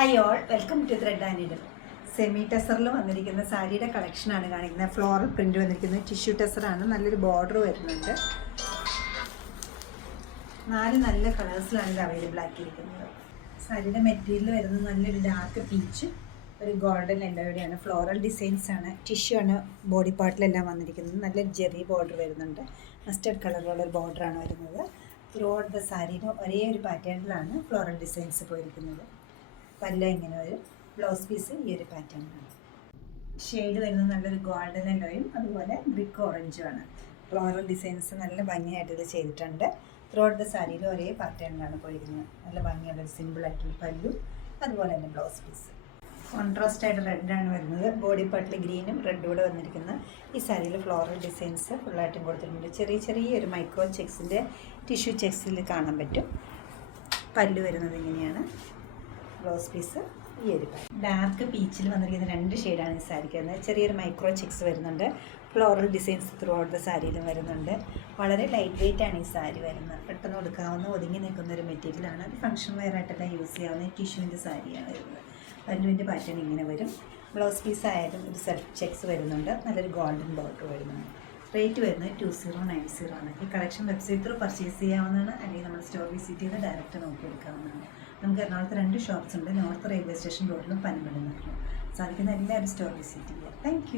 Hi all, welcome to thread and needle. Semi ടെസറിൽ വന്നിരിക്കുന്ന സാരിയുടെ കളക്ഷനാണ് കാണിക്കുന്നത്. ഫ്ലോറൽ പ്രിൻ്റ് വന്നിരിക്കുന്നത് ടിഷ്യൂ ടെസറാണ്. നല്ലൊരു ബോർഡർ വരുന്നുണ്ട്. 4 നല്ല കളേഴ്സിലാണ് ഇത് അവൈലബിൾ ആക്കിയിരിക്കുന്നത്. സാരിയുടെ മെറ്റീരിയൽ വരുന്നത് നല്ലൊരു ഡാർക്ക് പീച്ച്, ഒരു ഗോൾഡൻ യെല്ലോയുടെയാണ്. ഫ്ലോറൽ ഡിസൈൻസ് ആണ്. ടിഷ്യൂ ആണ് ബോഡി പാർട്ടിലെല്ലാം വന്നിരിക്കുന്നത്. നല്ലൊരു ജെറി ബോർഡർ വരുന്നുണ്ട്. മസ്റ്റർഡ് കളറിലുള്ള ഒരു ബോർഡറാണ് വരുന്നത്. ത്രൂ ഔട്ട് ദ സാരിയിൽ ഒരേ ഒരു പാറ്റേണിലാണ് ഫ്ലോറൽ ഡിസൈൻസ് പോയിരിക്കുന്നത്. പല്ല ഇങ്ങനെ ഒരു ബ്ലൗസ് പീസ് ഈ ഒരു പാറ്റേണിലാണ്. ഷെയ്ഡ് വരുന്നത് നല്ലൊരു ഗോൾഡൻ യെല്ലോയും അതുപോലെ ബ്രിക്ക് ഓറഞ്ചുമാണ്. ഫ്ലോറൽ ഡിസൈൻസ് നല്ല ഭംഗിയായിട്ട് ഇത് ചെയ്തിട്ടുണ്ട്. ത്രൂ ഔട്ട് ദ സാരിയിൽ ഒരേ പാറ്റേണിലാണ് പോയിരിക്കുന്നത്. നല്ല ഭംഗിയുള്ളൊരു സിമ്പിളായിട്ടുള്ള പല്ലും അതുപോലെ തന്നെ ബ്ലൗസ് പീസ്. കോൺട്രാസ്റ്റ് ആയിട്ട് റെഡാണ് വരുന്നത്. ബോഡി പാർട്ടിൽ ഗ്രീനും റെഡും കൂടെ വന്നിരിക്കുന്ന ഈ സാരിയിൽ ഫ്ലോറൽ ഡിസൈൻസ് ഫുള്ളായിട്ടും കൊടുത്തിട്ടുണ്ട്. ചെറിയൊരു മൈക്രോ ചെക്സിൻ്റെ ടിഷ്യൂ ചെക്സിൽ കാണാൻ പറ്റും. പല്ല് വരുന്നത് ഇങ്ങനെയാണ്. ബ്ലൗസ് പീസ് ഈ ഒരു ഡാർക്ക് പീച്ചിൽ വന്നിരിക്കുന്ന 2 ഷെയ്ഡാണ് ഈ സാരിക്ക് വരുന്നത്. ചെറിയൊരു മൈക്രോ ചെക്സ് വരുന്നുണ്ട്. Floral designs throughout the സാരിയിലും വരുന്നുണ്ട്. വളരെ ലൈറ്റ് വെയിറ്റ് ആണ് ഈ സാരി വരുന്നത്. പെട്ടെന്ന് കൊടുക്കാവുന്ന ഒതുങ്ങി നിൽക്കുന്ന ഒരു മെറ്റീരിയലാണ്. ഫംഗ്ഷൻ വെയർ ആയിട്ടെല്ലാം യൂസ് ചെയ്യാവുന്ന ടിഷ്യൂവിൻ്റെ സാരിയാണ് വരുന്നത്. പല്ലുവിൻ്റെ പാറ്റേൺ ഇങ്ങനെ വരും. ബ്ലൗസ് പീസ് ആയാലും ഒരു സെൽഫ് ചെക്സ് വരുന്നുണ്ട്. നല്ലൊരു ഗോൾഡൻ ബോർഡർ വരുന്നുണ്ട്. റേറ്റ് വരുന്നത് 2090 ആണ്. ഈ കളക്ഷൻ വെബ്സൈറ്റ് ത്രൂ പർച്ചേസ് ചെയ്യാവുന്നതാണ്, അല്ലെങ്കിൽ നമ്മൾ സ്റ്റോർ വിസിറ്റ് ചെയ്ത് ഡയറക്റ്റ് നോക്കിയെടുക്കാവുന്നതാണ്. നമുക്ക് എറണാകുളത്ത് 2 ഷോപ്സ് ഉണ്ട്. നോർത്ത് റെയിൽവേ സ്റ്റേഷൻ റോഡിലും പനമ്പള്ളിലും സാധിക്കുന്ന എല്ലാവരും സ്റ്റോർ വിസിറ്റ് ചെയ്യുക. താങ്ക്